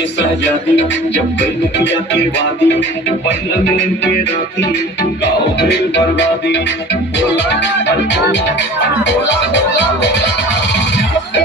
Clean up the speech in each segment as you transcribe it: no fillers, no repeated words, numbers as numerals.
के सहजादी जब गई पिया के वादी पहला मिलन के राती गाँव में बर्बादी बोला अरे बोला अरे बोला बोला बोला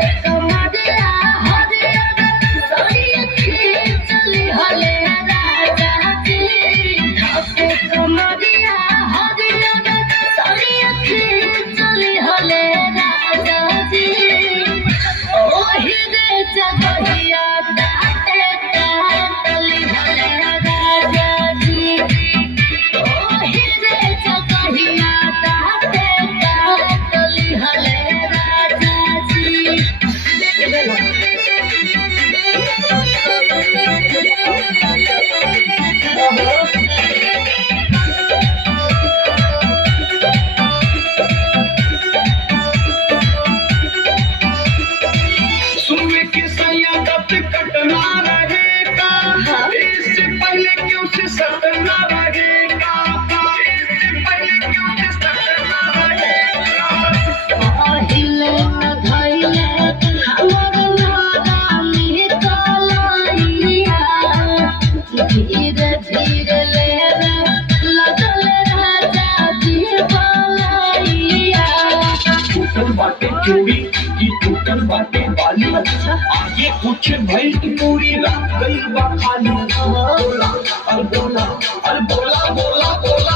चूड़ी की टूटल बाटे बाली आगे कुछ भइल पूरी रात गई बा खाली बोला अरे बोला अरे बोला बोला बोला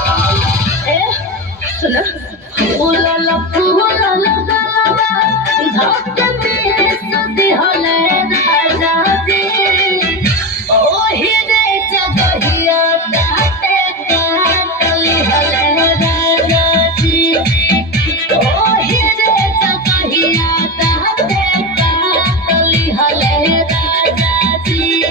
सुना बोला ला बोला ला धक्के सदी हले राजा जी ओ हिरे जगहिया दाते काटली हले राजा जी ओ हिरे जगहिया दाते काटली हले राजा जी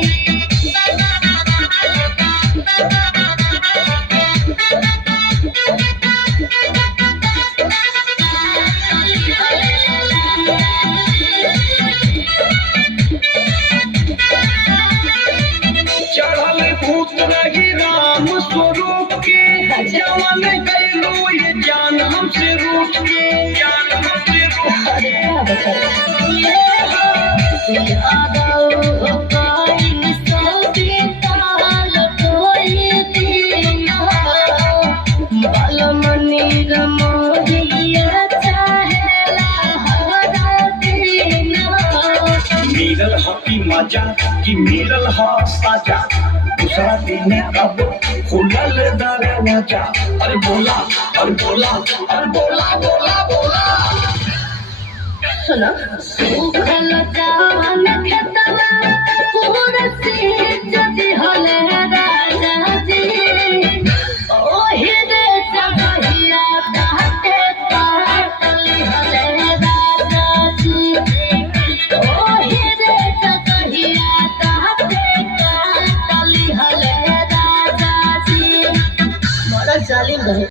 चढ़ल भूत रही राम स्वरूप के जवन गैलो ये जान हमसे रूठ के जान हमसे रूठ के मिलल हकी मजा कि मिलल ह साजा दूसरा दिन अब खुलल दरवाजा अरे बोला अरे बोला अरे बोला बोला बोला सुना सूखल जान खेतवा पूरा से जब